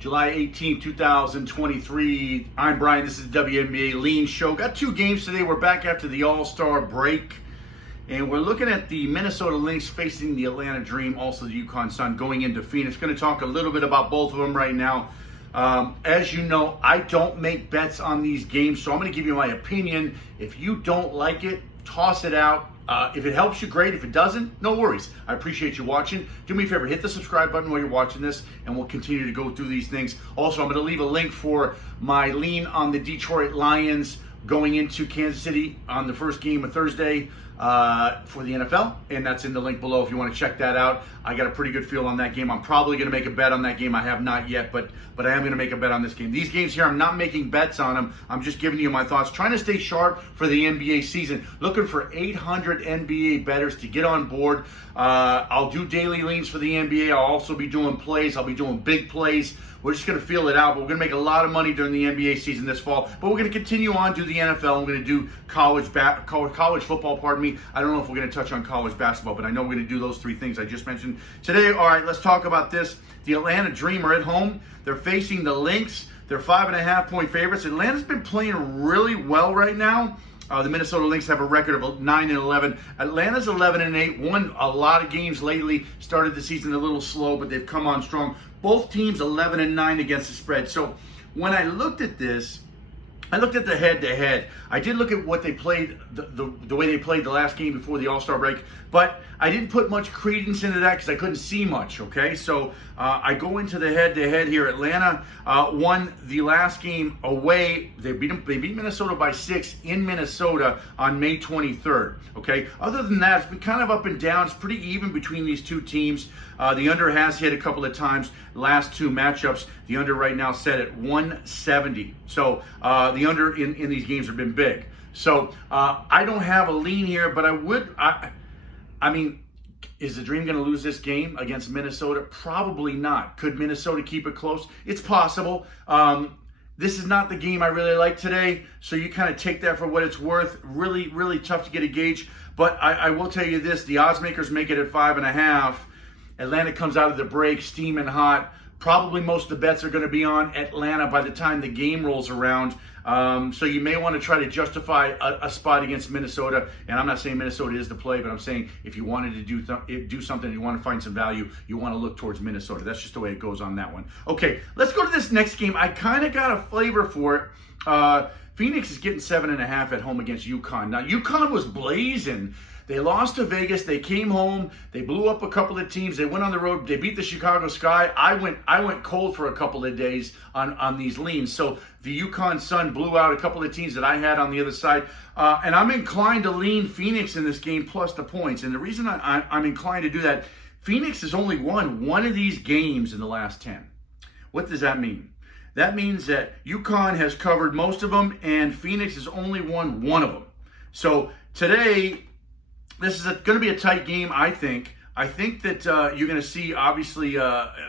July 18, 2023. I'm Brian. This is the WNBA Lean Show. Got two games today. We're back after the All-Star break. And we're looking at the Minnesota Lynx facing the Atlanta Dream, also the UConn Sun, going into Phoenix. Going to talk a little bit about both of them right now. As you know, I don't make bets on these games, so I'm going to give you my opinion. If you don't like it, toss it out. If it helps you, great. If it doesn't, no worries. I appreciate you watching. Do me a favor, hit the subscribe button while you're watching this, and we'll continue to go through these things. Also, I'm going to leave a link for my lean on the Detroit Lions going into Kansas City on the first game of Thursday for the NFL, and that's in the link below if you want to check that out. I got a pretty good feel on that game. I'm probably going to make a bet on that game. I have not yet, but I am going to make a bet on this game. These games here, I'm not making bets on them. I'm just giving you my thoughts, trying to stay sharp for the NBA season. Looking for 800 NBA bettors to get on board. I'll do daily leans for the NBA. I'll also be doing plays. I'll be doing big plays. We're just going to feel it out, but we're going to make a lot of money during the NBA season this fall. But we're going to continue on, do the NFL. I'm going to do college football, pardon me. I don't know if we're going to touch on college basketball, but I know we're going to do those three things I just mentioned. Today, all right, let's talk about this. The Atlanta Dream are at home. They're facing the Lynx. They're 5.5-point favorites. Atlanta's been playing really well right now. The Minnesota Lynx have a record of 9-11. Atlanta's 11-8. Won a lot of games lately. Started the season a little slow, but they've come on strong. Both teams 11-9 against the spread. So when I looked at this, I looked at the head-to-head. I did look at what they played, the way they played the last game before the All-Star break, but I didn't put much credence into that because I couldn't see much, okay? So I go into the head-to-head here. Atlanta won the last game away. They beat Minnesota by 6 in Minnesota on May 23rd, okay? Other than that, it's been kind of up and down. It's pretty even between these two teams. The under has hit a couple of times. Last two matchups, the under right now set at 170. So the under in these games have been big. So I don't have a lean here, but I would. I mean, is the Dream going to lose this game against Minnesota? Probably not. Could Minnesota keep it close? It's possible. This is not the game I really like today, so you kind of take that for what it's worth. Really, really tough to get a gauge. But I will tell you this, the odds makers make it at 5.5. Atlanta comes out of the break steaming hot. Probably most of the bets are going to be on Atlanta by the time the game rolls around. So you may want to try to justify a spot against Minnesota. And I'm not saying Minnesota is the play, but I'm saying if you wanted to do something, you want to find some value, you want to look towards Minnesota. That's just the way it goes on that one. Okay, let's go to this next game. I kind of got a flavor for it. Phoenix is getting 7.5 at home against UConn. Now, UConn was blazing. They lost to Vegas. They came home. They blew up a couple of teams. They went on the road. They beat the Chicago Sky. I went cold for a couple of days on these leans. So the UConn Sun blew out a couple of teams that I had on the other side. And I'm inclined to lean Phoenix in this game plus the points. And the reason I'm inclined to do that, Phoenix has only won one of these games in the last 10. What does that mean? That means that UConn has covered most of them and Phoenix has only won one of them. So today, this is going to be a tight game, I think. I think that you're going to see, obviously,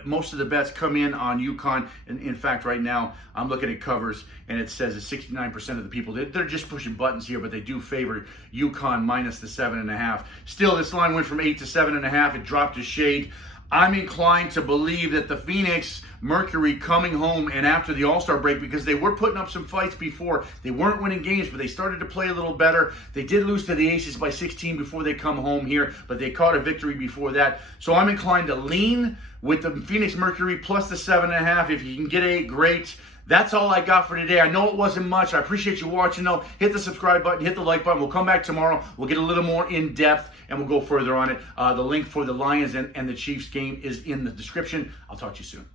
most of the bets come in on UConn. In fact, right now, I'm looking at covers, and it says that 69% of the people, they're just pushing buttons here, but they do favor UConn minus the 7.5. Still, this line went from 8 to 7.5. It dropped a shade. I'm inclined to believe that the Phoenix Mercury coming home and after the All-Star break, because they were putting up some fights before. They weren't winning games, but they started to play a little better. They did lose to the Aces by 16 before they come home here, but they caught a victory before that. So I'm inclined to lean with the Phoenix Mercury plus the 7.5. If you can get 8, great. That's all I got for today. I know it wasn't much. I appreciate you watching, though. Hit the subscribe button, hit the like button. We'll come back tomorrow. We'll get a little more in-depth, and we'll go further on it. The link for the Lions and the Chiefs game is in the description. I'll talk to you soon.